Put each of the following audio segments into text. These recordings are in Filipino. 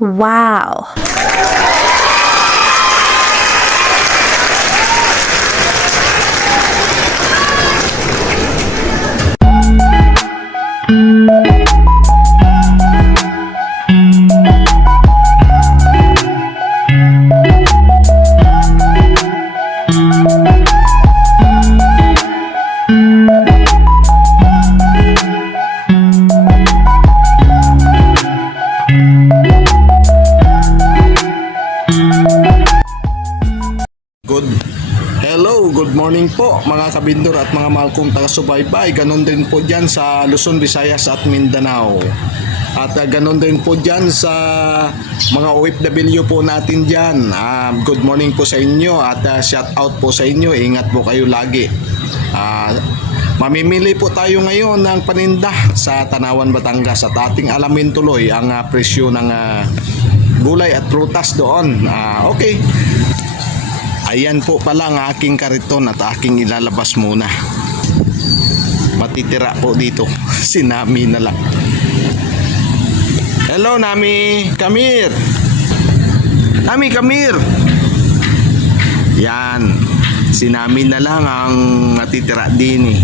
Wow. Kabindor at mga mahal kong taga-subaybay. Ganon din po dyan sa Luzon, Visayas at Mindanao. At uh, ganon din po dyan sa mga OFW po natin dyan. Ah, good morning po sa inyo at uh, shout out po sa inyo. Ingat po kayo lagi. Ah, mamimili po tayo ngayon ng paninda sa Tanawan, Batangas at ating alamin tuloy ang ah, presyo ng ah, gulay at prutas doon. Ah, okay. Ayan po pala ang aking kariton at aking ilalabas muna. Matitira po dito. si Nami na lang. Hello Nami, Kamir. Nami, Kamir. Yan. Si Nami na lang ang matitira din eh.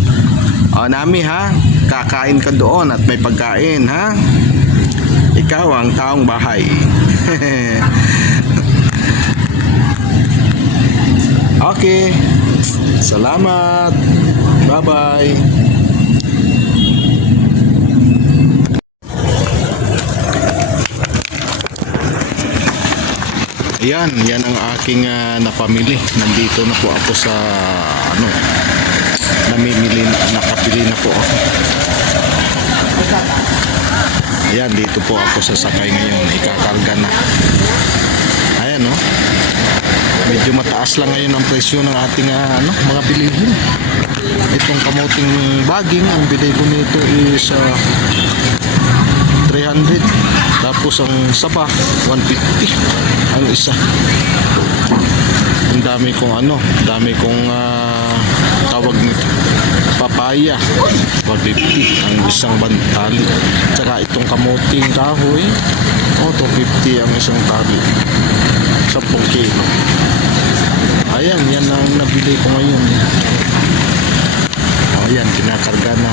O Nami ha, kakain ka doon at may pagkain ha. Ikaw ang taong bahay. Okay. Salamat. Bye-bye. Ayan, yan ang aking ah, napamili. Nandito na po ako sa ano, namimili na, nakabili na po ako. Ayan, dito po ako sasakay ngayon. Ikakarga na. Ayan, no? Medyo mataas lang ngayon ang presyo ng ating ah, ano, mga bilihin. Itong kamuting baging, ang bili ko nito is ah, 300. Tapos ang saba, 150 ang isa. Ang dami kong ano, dami kong ah, tawag nito. Papaya, 150 ang isang bantali. Tsaka itong kamuting kahoy, oh, 250 ang isang tali. 10 kilo. Ayan, yan ang nabili ko ngayon. O, ayan, kinakarga na.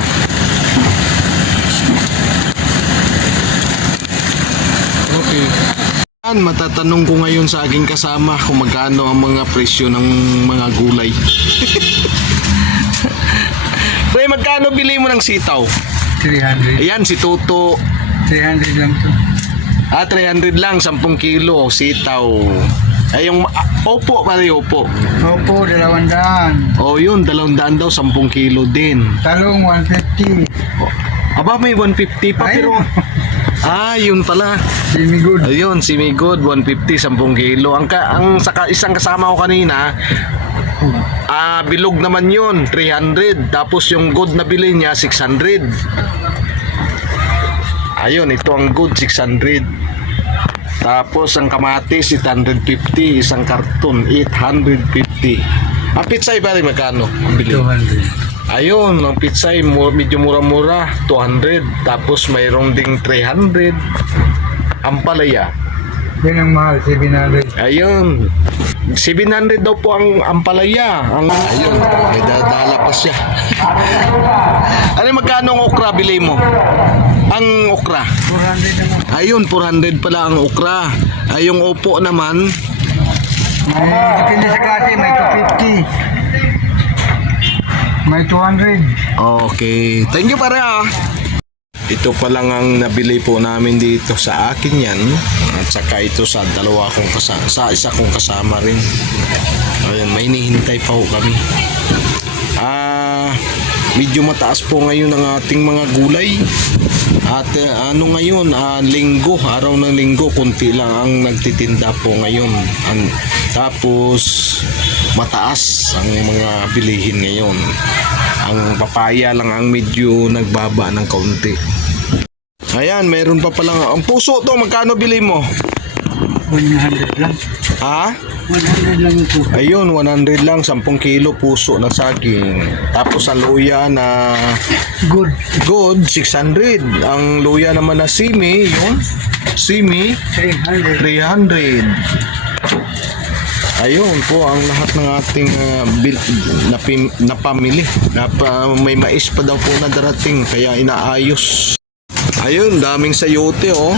Okay. Yan, matatanong ko ngayon sa aking kasama kung magkano ang mga presyo ng mga gulay. Pre, magkano bili mo ng sitaw? 300. Ayan, si Toto. 300 lang to. Ah, 300 lang, 10 kilo, sitaw. Ay, yung ah, opo, pare, opo. Opo, dalawang daan. O yun, dalawang daan daw, 10 kilo din. Talong, 150. Aba, may 150 pa, Ay, pero... Ah, yun pala. Semi-good. Ayun, si Migod, 150, 10 kilo. Ang, ka, ang saka, isang kasama ko kanina, ah, bilog naman yun, 300. Tapos yung good na bili niya, 600. Ayun, ito ang good, 600. Tapos ang kamatis, 850. Isang karton, 850. Ang pizza ba rin magkano? Ang bili? 200. Ayun, ang pizza ay medyo mura-mura, 200. Tapos mayroong ding 300. Ang palaya. Yan ang mahal, 700. Ayun. 700 daw po ang ampalaya. Ang ayun, may dadala pa siya. ano magkano ang okra bili mo? Ang okra. 400 naman. Ayun, 400 pala ang okra. Ay yung opo naman, May, depende sa klase, may 250. May 200. Okay. Thank you pare ah. Ito pa lang ang nabili po namin dito sa akin yan. At saka ito sa dalawa kong kasama, sa isa kong kasama rin. Ayun, may hinihintay pa ho kami. Ah, medyo mataas po ngayon ang ating mga gulay. At eh, ano ngayon, ah, linggo, araw ng linggo, kunti lang ang nagtitinda po ngayon. Ang, tapos, mataas ang mga bilihin ngayon. Ang papaya lang ang medyo nagbaba ng kaunti. Ayan, meron pa palang, ang puso to, magkano bili mo? 100 lang. Ha? 100 lang ito. Ayun, 100 lang, 10 kilo puso na saging. Tapos ang luya na Good. good, 600. Ang luya naman na simi, yun, Simi, 300. 300. Ayun po ang lahat ng ating uh, bil, napim, napamili. Napa, may mais pa daw po na darating kaya inaayos. Ayun, daming sayote oh.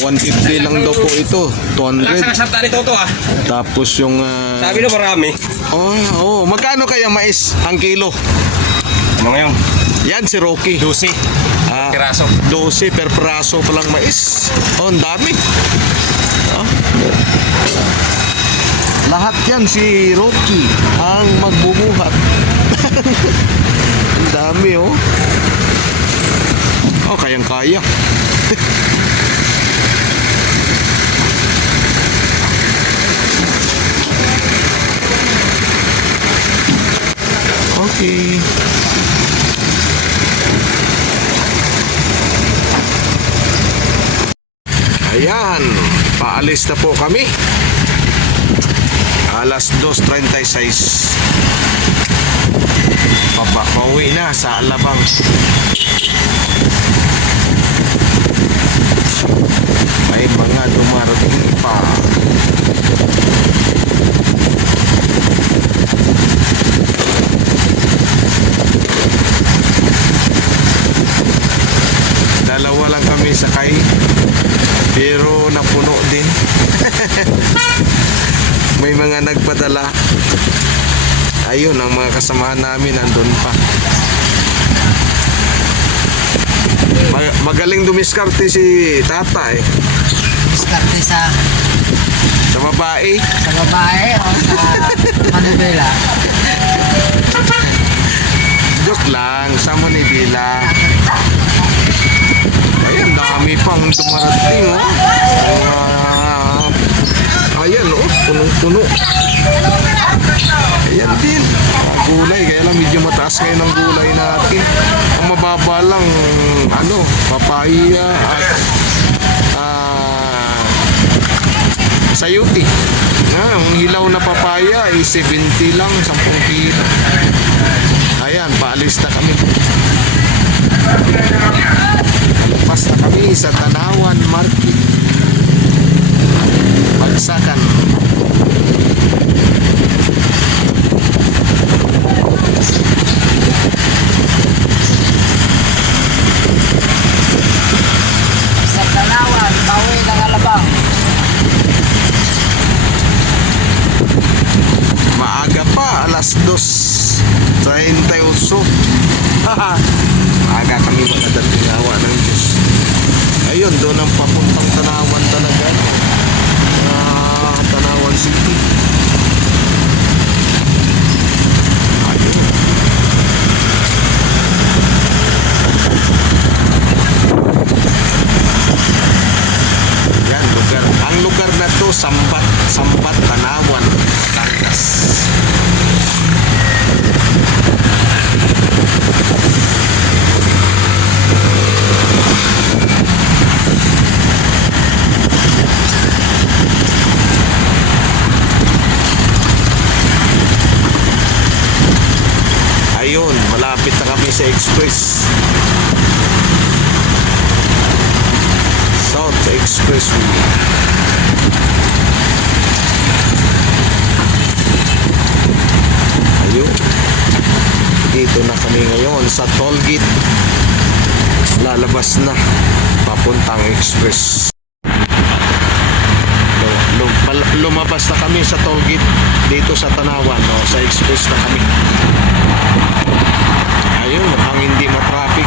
150 lang daw po ito. 200. Sa kasarta nito to ah. Tapos yung ah, Sabi nyo marami. Oh, oh, magkano kaya mais ang kilo? Ano ngayon? Yan si Rocky. 12. Ah, Piraso. 12 per praso pa lang mais. Oh, ang dami. Ah. Lahat yan si Rocky ang magbubuhat. ang dami oh. Oh, kayang-kaya. Okay. Ayan, paalis na po kami. Alas 2.36. Papa, pauwi na sa Alabang. May mga dumarating pa. Dalawa lang kami sakay. Pero napuno din. May mga nagpadala. Ayun, ang mga kasamahan namin nandun pa. Mag- magaling dumiskarte si tata eh. Diskarte sa, Sa babae. sa babae o sa Manubela. Joke lang, sa Manibila. Ayan, dami pang dumarating oh. Ah, ayan oh, punong-puno. Ayan din. Gulay, kaya lang medyo mataas ngayon ang gulay natin. Ang mababa lang, ano, papaya at ah, sayuti. Ah, ang hilaw na papaya ay 70 lang, 10 kilo. Ayan, paalis na kami. Pas na kami sa Tanawan Market. Bagsakan. Sa Tanawan, bawi ng Alabang. Maaga pa, alas 2. 38. Maaga kami mga datingawa ng Diyos. Ayun, doon ang papuntang Tanawan talaga. Ah, Tanawan City. Ayun. Yan, lugar. Ang lugar na to, Sambat, Sambat, Tanawan, Batangas. Ayun, malapit na kami sa express. Dito na kami ngayon sa toll gate. Lalabas na papuntang express. Lumabas na kami sa toll gate dito sa Tanawan, no? sa express na kami. Ayun, mukhang hindi matraffic.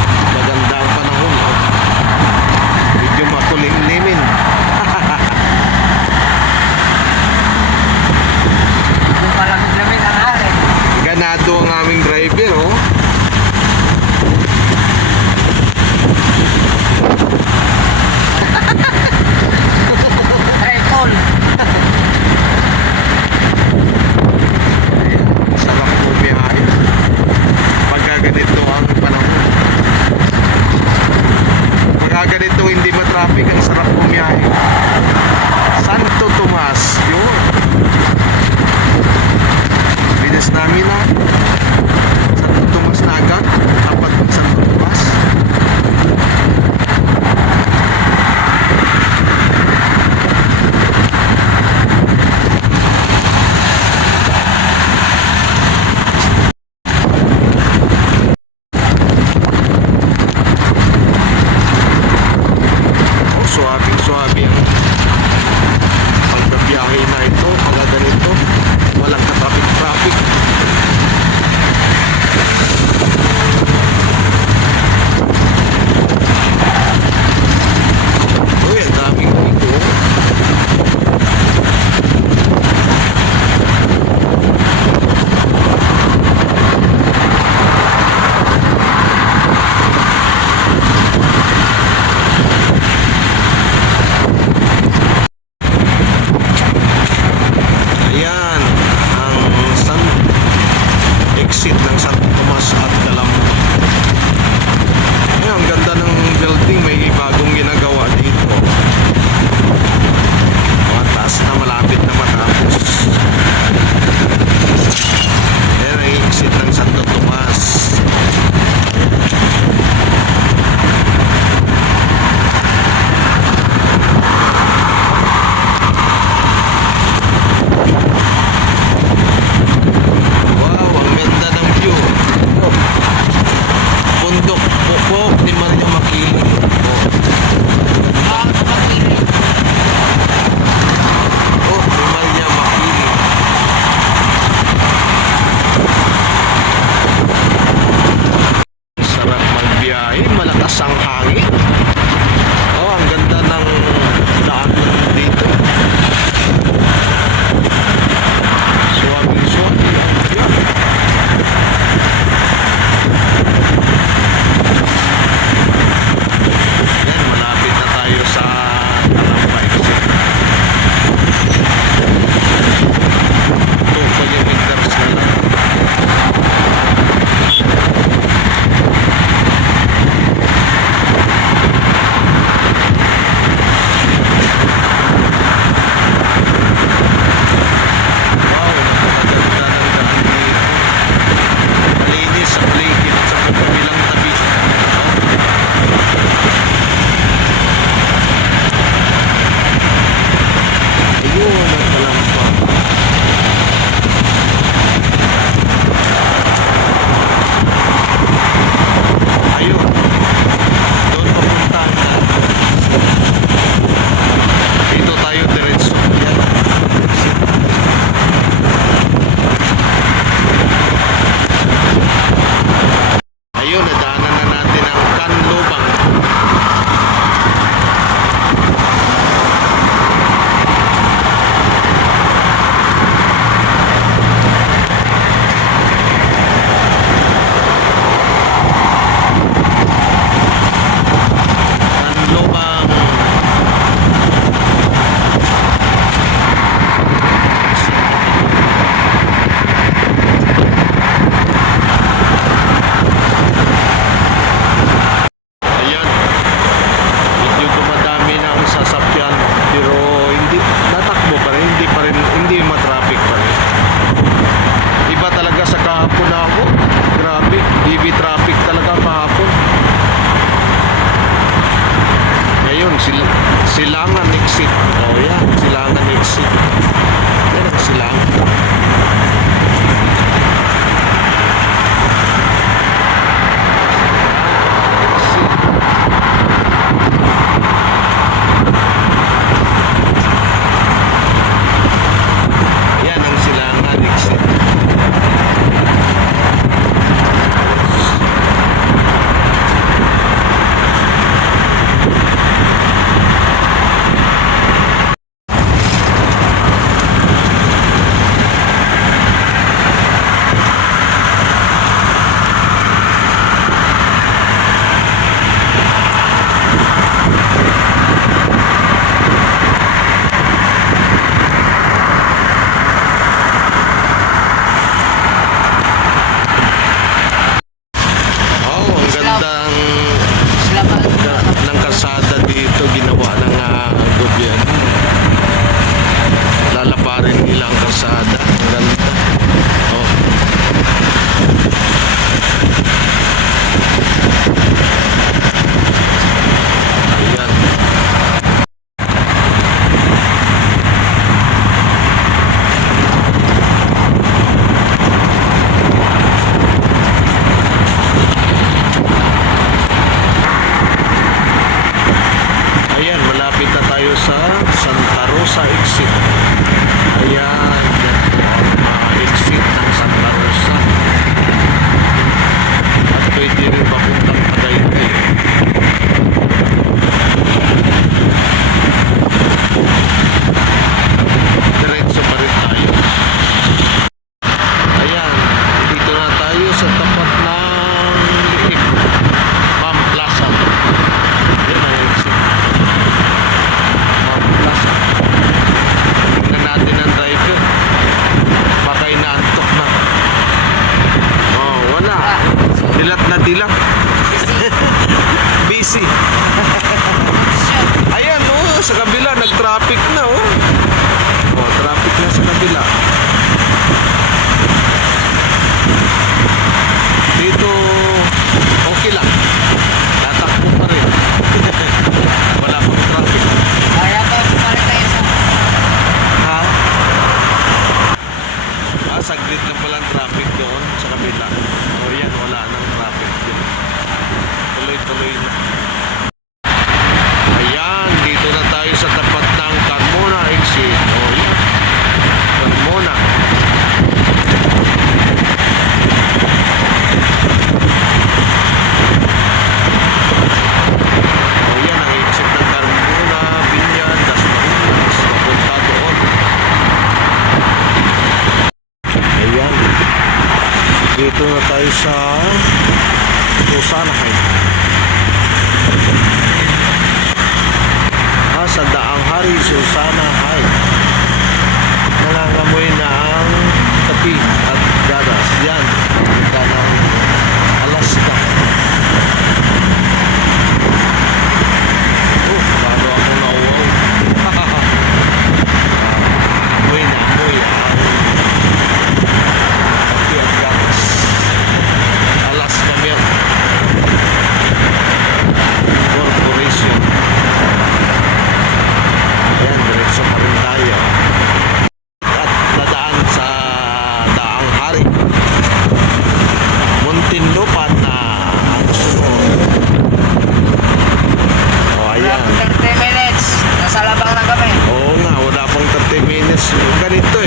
说话别 exit. Oh yeah, kailangan exit.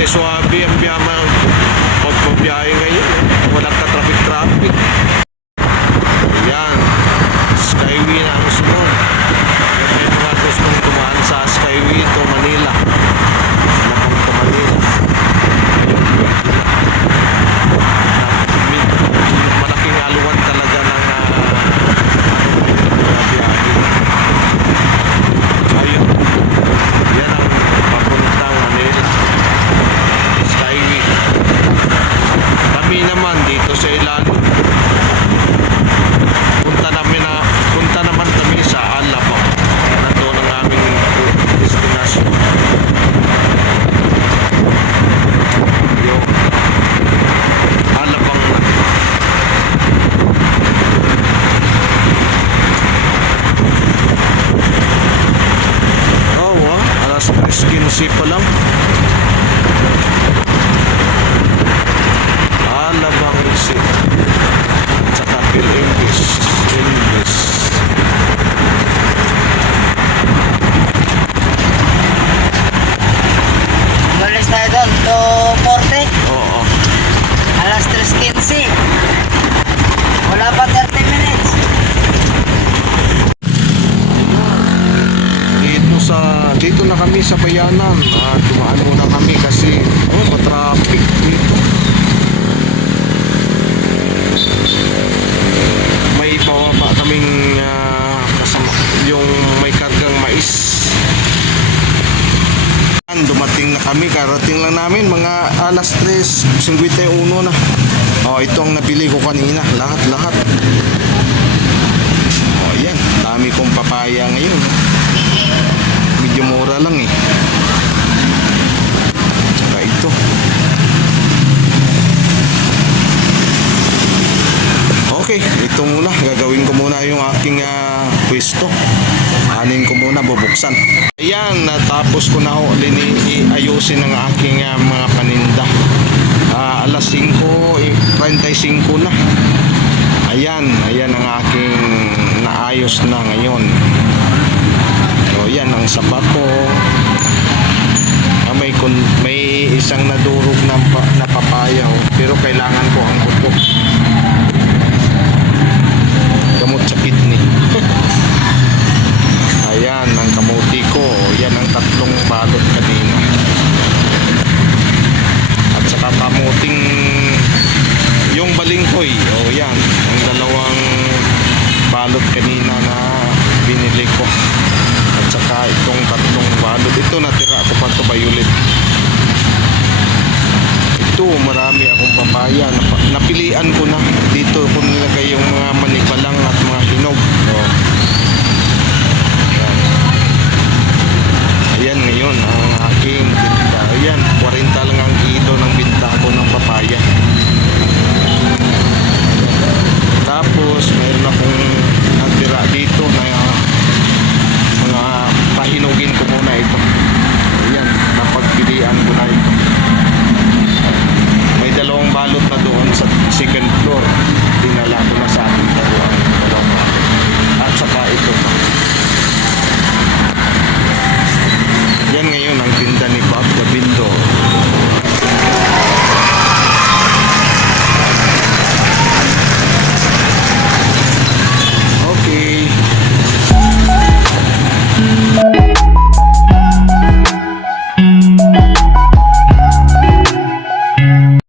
suabi ang biyama pagpabiyahe ngayon. Walang ka-traffic-traffic. kami sa bayanan. At dumaan muna kami kasi oh, matraffic dito. May pawaba kaming uh, kasama. Yung may kargang mais. Dumating na kami. Karating lang namin mga alas 3.51 na. Oh, ito ang nabili ko kanina. Lahat lahat. bubuksan. Ayan, natapos ko na ho din iayusin ang aking uh, mga paninda. Uh, alas 5.35 eh, na. Ayan, ayan ang aking naayos na ngayon. So, ayan ang sapat ko. Uh, ah, may, may isang nadurog na, na papaya, oh, pero kailangan ko ang kutok. Gamot sa kidney. ayan ang kamuti ko. Yan ang tatlong balot kanina. At saka kamuting yung balinghoy o oh, yan. Ang dalawang balot kanina na binili ko. At saka itong tatlong balot. Ito natira ko pa ito bayulit ito marami akong papaya. Napilian ko na. Dito ko nilagay yung mga manibalang at mga hinog. Oh. Ayan ngayon ang aking binta. Ayan, 40 lang ang kilo ng binta ko ng papaya. Tapos